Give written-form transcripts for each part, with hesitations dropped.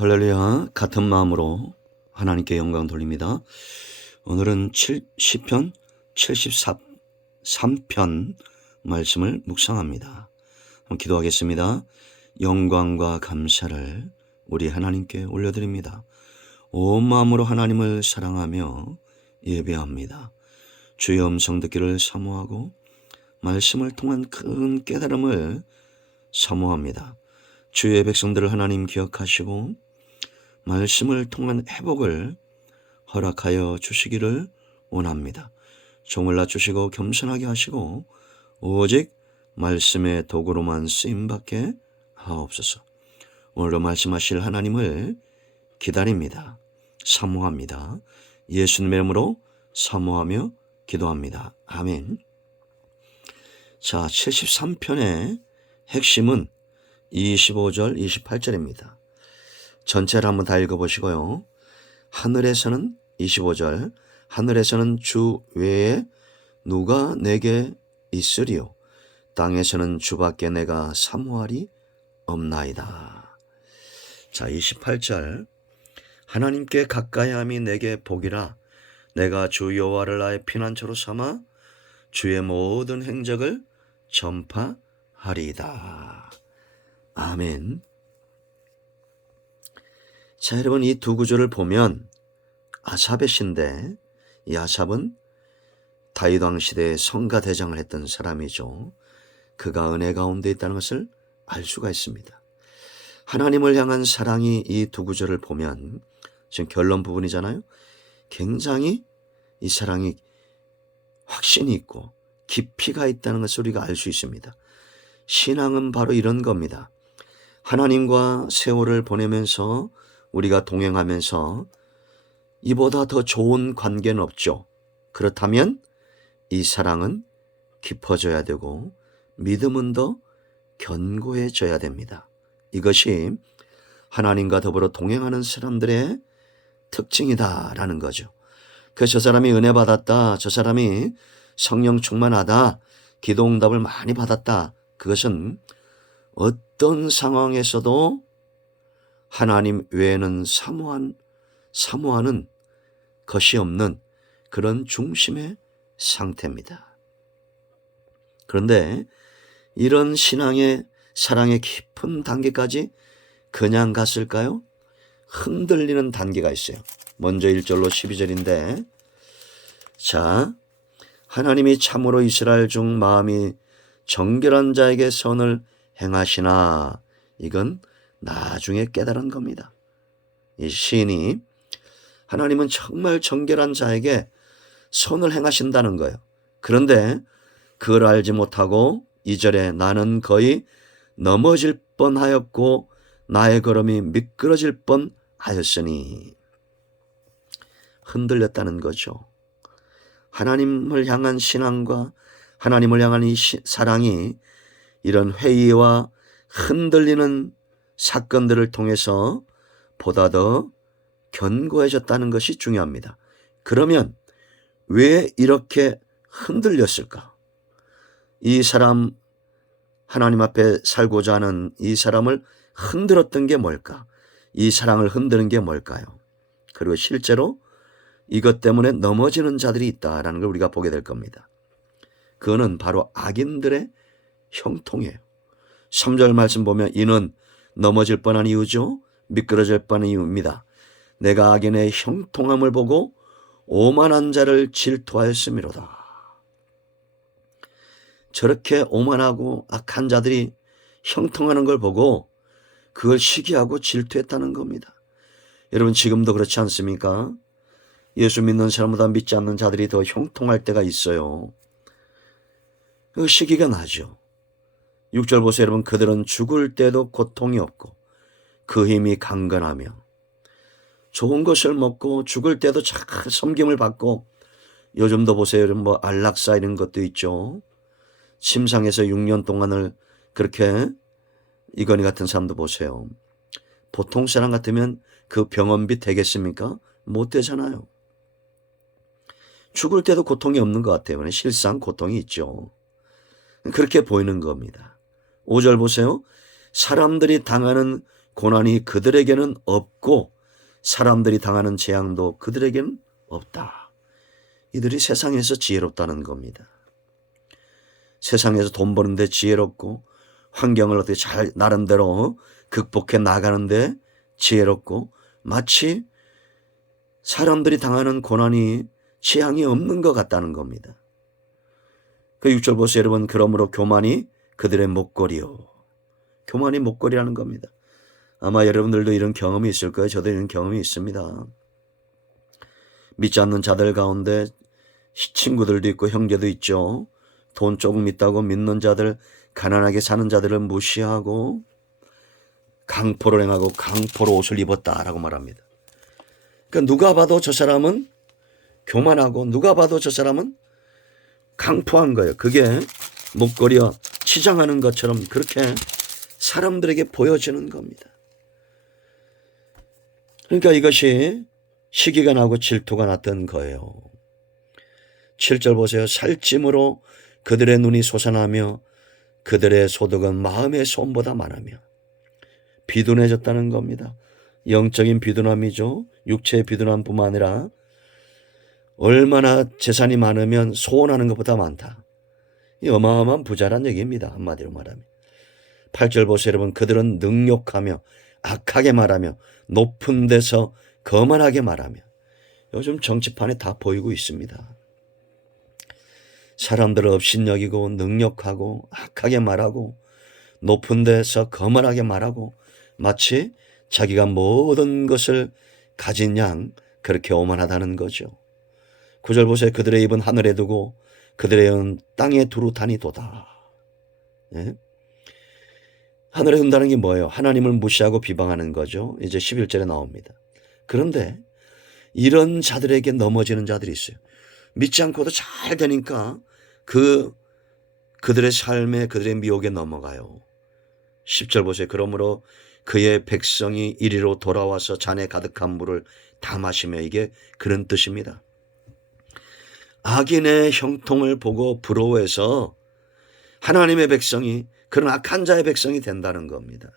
할렐루야. 같은 마음으로 하나님께 영광 돌립니다. 오늘은 시편 73편 말씀을 묵상합니다. 한번 기도하겠습니다. 영광과 감사를 우리 하나님께 올려드립니다. 온 마음으로 하나님을 사랑하며 예배합니다. 주의 음성 듣기를 사모하고 말씀을 통한 큰 깨달음을 사모합니다. 주의 백성들을 하나님 기억하시고 말씀을 통한 회복을 허락하여 주시기를 원합니다. 종을 낮추시고 겸손하게 하시고 오직 말씀의 도구로만 쓰임받게 하옵소서. 오늘도 말씀하실 하나님을 기다립니다. 사모합니다. 예수님의 이름으로 사모하며 기도합니다. 아멘. 자, 73편의 핵심은 25절, 28절입니다. 전체를 한번 다 읽어보시고요. 하늘에서는 25절, 하늘에서는 주 외에 누가 내게 있으리요. 땅에서는 주밖에 내가 사모하리 없나이다. 자, 28절, 하나님께 가까이함이 내게 복이라. 내가 주 여호와를 나의 피난처로 삼아 주의 모든 행적을 전파하리이다. 아멘. 자, 여러분, 이 두 구절을 보면 아삽의 시인데, 이 아삽은 다윗 왕 시대에 성가대장을 했던 사람이죠. 그가 은혜 가운데 있다는 것을 알 수가 있습니다. 하나님을 향한 사랑이 이 두 구절을 보면, 지금 결론 부분이잖아요. 굉장히 이 사랑이 확신이 있고 깊이가 있다는 것을 우리가 알 수 있습니다. 신앙은 바로 이런 겁니다. 하나님과 세월을 보내면서 우리가 동행하면서 이보다 더 좋은 관계는 없죠. 그렇다면 이 사랑은 깊어져야 되고 믿음은 더 견고해져야 됩니다. 이것이 하나님과 더불어 동행하는 사람들의 특징이다라는 거죠. 그래서 저 사람이 은혜 받았다, 저 사람이 성령 충만하다, 기도 응답을 많이 받았다. 그것은 어떤 상황에서도 하나님 외에는 사모하는 것이 없는 그런 중심의 상태입니다. 그런데 이런 신앙의 사랑의 깊은 단계까지 그냥 갔을까요? 흔들리는 단계가 있어요. 먼저 1절로 12절인데, 자, 하나님이 참으로 이스라엘 중 마음이 정결한 자에게 선을 행하시나. 이건 나중에 깨달은 겁니다. 이 시인이 하나님은 정말 정결한 자에게 선을 행하신다는 거예요. 그런데 그걸 알지 못하고 2절에 나는 거의 넘어질 뻔하였고 나의 걸음이 미끄러질 뻔하였으니. 흔들렸다는 거죠. 하나님을 향한 신앙과 하나님을 향한 이 사랑이 이런 회의와 흔들리는 사건들을 통해서 보다 더 견고해졌다는 것이 중요합니다. 그러면 왜 이렇게 흔들렸을까? 이 사람, 하나님 앞에 살고자 하는 이 사람을 흔들었던 게 뭘까? 이 사랑을 흔드는 게 뭘까요? 그리고 실제로 이것 때문에 넘어지는 자들이 있다라는 걸 우리가 보게 될 겁니다. 그거는 바로 악인들의 형통이에요. 3절 말씀 보면 이는 넘어질 뻔한 이유죠. 미끄러질 뻔한 이유입니다. 내가 악인의 형통함을 보고 오만한 자를 질투하였음이로다. 저렇게 오만하고 악한 자들이 형통하는 걸 보고 그걸 시기하고 질투했다는 겁니다. 여러분, 지금도 그렇지 않습니까? 예수 믿는 사람보다 믿지 않는 자들이 더 형통할 때가 있어요. 그 시기가 나죠. 6절 보세요, 여러분. 그들은 죽을 때도 고통이 없고 그 힘이 강건하며. 좋은 것을 먹고 죽을 때도 잘 섬김을 받고, 요즘도 보세요, 여러분, 뭐 안락사 이런 것도 있죠. 침상에서 6년 동안을 그렇게 이건희 같은 사람도 보세요. 보통 사람 같으면 그 병원비 되겠습니까? 못 되잖아요. 죽을 때도 고통이 없는 것 같아요. 실상 고통이 있죠. 그렇게 보이는 겁니다. 5절 보세요. 사람들이 당하는 고난이 그들에게는 없고 사람들이 당하는 재앙도 그들에게는 없다. 이들이 세상에서 지혜롭다는 겁니다. 세상에서 돈 버는데 지혜롭고 환경을 어떻게 잘 나름대로 극복해 나가는데 지혜롭고 마치 사람들이 당하는 고난이 재앙이 없는 것 같다는 겁니다. 그 6절 보세요 여러분. 그러므로 교만이 그들의 목걸이요. 교만이 목걸이라는 겁니다. 아마 여러분들도 이런 경험이 있을 거예요. 저도 이런 경험이 있습니다. 믿지 않는 자들 가운데 친구들도 있고 형제도 있죠. 돈 조금 있다고 믿는 자들, 가난하게 사는 자들을 무시하고 강포를 행하고 강포로 옷을 입었다라고 말합니다. 그러니까 누가 봐도 저 사람은 교만하고 누가 봐도 저 사람은 강포한 거예요. 그게 목걸이와 치장하는 것처럼 그렇게 사람들에게 보여지는 겁니다. 그러니까 이것이 시기가 나고 질투가 났던 거예요. 7절 보세요. 살찜으로 그들의 눈이 솟아나며 그들의 소득은 마음의 손보다 많으며 비둔해졌다는 겁니다. 영적인 비둔함이죠. 육체의 비둔함뿐만 아니라 얼마나 재산이 많으면 소원하는 것보다 많다. 이 어마어마한 부자란 얘기입니다. 한마디로 말하면. 8절 보세요 여러분. 그들은 능욕하며 악하게 말하며 높은 데서 거만하게 말하며. 요즘 정치판에 다 보이고 있습니다. 사람들을 업신여기고 능욕하고 악하게 말하고 높은 데서 거만하게 말하고 마치 자기가 모든 것을 가진 양 그렇게 오만하다는 거죠. 9절 보세요. 그들의 입은 하늘에 두고 그들의 영은 땅에 두루 다니도다. 네? 하늘에 둔다는 게 뭐예요? 하나님을 무시하고 비방하는 거죠. 이제 11절에 나옵니다. 그런데 이런 자들에게 넘어지는 자들이 있어요. 믿지 않고도 잘 되니까 그들의 삶에 그들의 미혹에 넘어가요. 10절 보세요. 그러므로 그의 백성이 이리로 돌아와서 잔에 가득한 물을 다 마시며 이게 그런 뜻입니다. 악인의 형통을 보고 부러워해서 하나님의 백성이 그런 악한 자의 백성이 된다는 겁니다.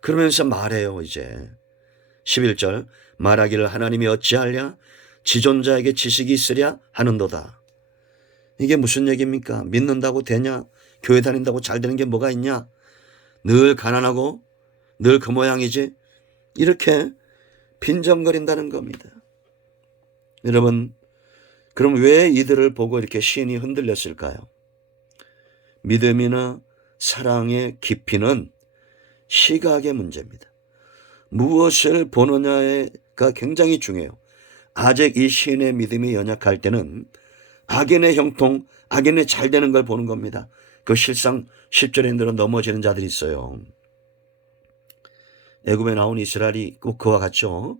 그러면서 말해요. 이제 11절 말하기를 하나님이 어찌하랴 지존자에게 지식이 있으랴 하는도다. 이게 무슨 얘기입니까? 믿는다고 되냐? 교회 다닌다고 잘 되는 게 뭐가 있냐? 늘 가난하고 늘 그 모양이지? 이렇게 빈정거린다는 겁니다. 여러분, 그럼 왜 이들을 보고 이렇게 시인이 흔들렸을까요? 믿음이나 사랑의 깊이는 시각의 문제입니다. 무엇을 보느냐가 굉장히 중요해요. 아직 이 시인의 믿음이 연약할 때는 악인의 형통, 악인의 잘 되는 걸 보는 겁니다. 그 실상 10절에 들어 넘어지는 자들이 있어요. 애굽에 나온 이스라엘이 꼭 그와 같죠.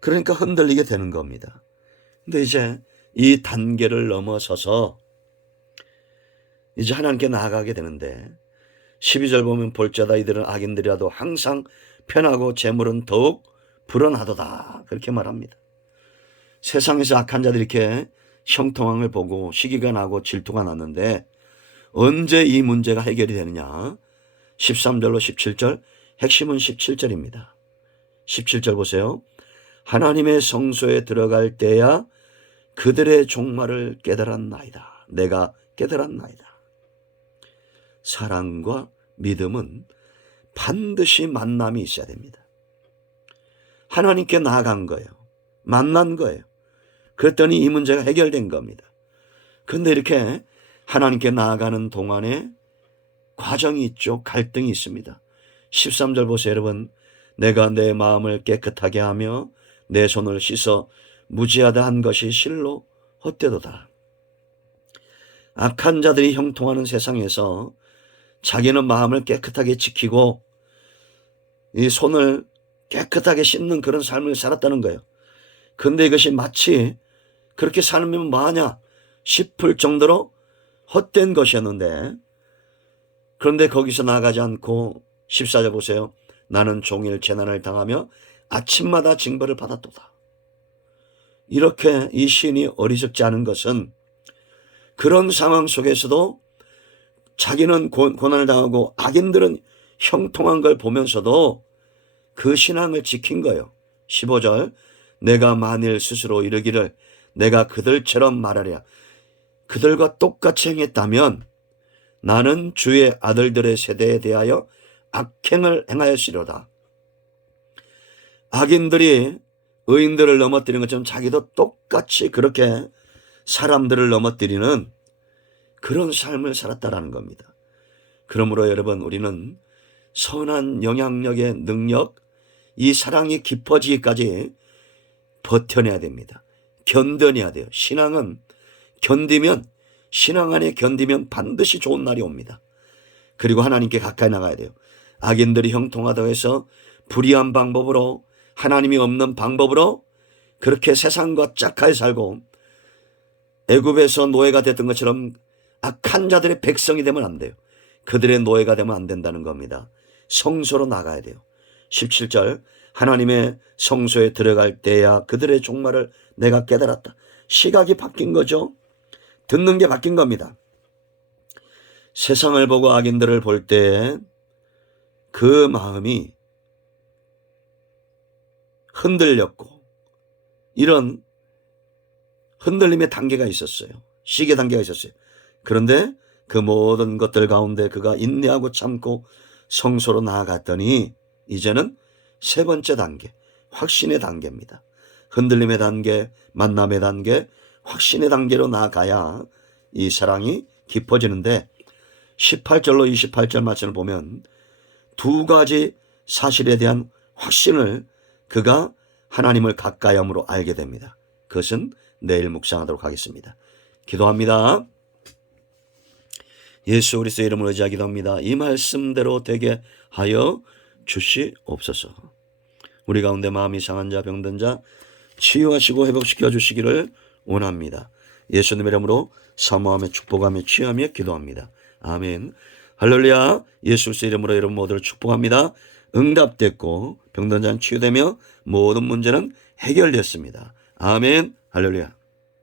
그러니까 흔들리게 되는 겁니다. 근데 이제 이 단계를 넘어서서 이제 하나님께 나아가게 되는데 12절 보면 볼자다 이들은 악인들이라도 항상 편하고 재물은 더욱 불어나도다 그렇게 말합니다. 세상에서 악한 자들이 이렇게 형통함을 보고 시기가 나고 질투가 났는데 언제 이 문제가 해결이 되느냐? 13절로 17절, 핵심은 17절입니다. 17절 보세요. 하나님의 성소에 들어갈 때야 그들의 종말을 깨달았나이다. 내가 깨달았나이다. 사랑과 믿음은 반드시 만남이 있어야 됩니다. 하나님께 나아간 거예요. 만난 거예요. 그랬더니 이 문제가 해결된 겁니다. 그런데 이렇게 하나님께 나아가는 동안에 과정이 있죠. 갈등이 있습니다. 13절 보세요 여러분. 내가 내 마음을 깨끗하게 하며 내 손을 씻어 무지하다 한 것이 실로 헛되도다. 악한 자들이 형통하는 세상에서 자기는 마음을 깨끗하게 지키고 이 손을 깨끗하게 씻는 그런 삶을 살았다는 거예요. 그런데 이것이 마치 그렇게 살면 뭐하냐 싶을 정도로 헛된 것이었는데 그런데 거기서 나가지 않고 14절 보세요. 나는 종일 재난을 당하며 아침마다 징벌을 받았도다. 이렇게 이 시인이 어리석지 않은 것은 그런 상황 속에서도 자기는 고난을 당하고 악인들은 형통한 걸 보면서도 그 신앙을 지킨 거예요. 15절 내가 만일 스스로 이르기를 내가 그들처럼 말하랴 그들과 똑같이 행했다면 나는 주의 아들들의 세대에 대하여 악행을 행하였으리로다. 악인들이 의인들을 넘어뜨리는 것처럼 자기도 똑같이 그렇게 사람들을 넘어뜨리는 그런 삶을 살았다라는 겁니다. 그러므로 여러분 우리는 선한 영향력의 능력, 이 사랑이 깊어지기까지 버텨내야 됩니다. 견뎌내야 돼요. 신앙은 견디면, 신앙 안에 견디면 반드시 좋은 날이 옵니다. 그리고 하나님께 가까이 나가야 돼요. 악인들이 형통하다고 해서 불의한 방법으로, 하나님이 없는 방법으로 그렇게 세상과 짝하게 살고 애굽에서 노예가 됐던 것처럼 악한 자들의 백성이 되면 안 돼요. 그들의 노예가 되면 안 된다는 겁니다. 성소로 나가야 돼요. 17절 하나님의 성소에 들어갈 때야 그들의 종말을 내가 깨달았다. 시각이 바뀐 거죠. 듣는 게 바뀐 겁니다. 세상을 보고 악인들을 볼 때 그 마음이 흔들렸고 이런 흔들림의 단계가 있었어요. 시계 단계가 있었어요. 그런데 그 모든 것들 가운데 그가 인내하고 참고 성소로 나아갔더니 이제는 세 번째 단계, 확신의 단계입니다. 흔들림의 단계, 만남의 단계, 확신의 단계로 나아가야 이 사랑이 깊어지는데 18절로 28절 말씀을 보면 두 가지 사실에 대한 확신을 그가 하나님을 가까이 함으로 알게 됩니다. 그것은 내일 묵상하도록 하겠습니다. 기도합니다. 예수 그리스도의 이름으로 의지하기도 합니다. 이 말씀대로 되게 하여 주시옵소서. 우리 가운데 마음이 상한 자, 병든 자 치유하시고 회복시켜 주시기를 원합니다. 예수님의 이름으로 사모하며 축복하며 치유하며 기도합니다. 아멘. 할렐루야. 예수 그리스도의 이름으로 여러분 모두를 축복합니다. 응답됐고 병든 자는 치유되며 모든 문제는 해결됐습니다. 아멘. 할렐루야.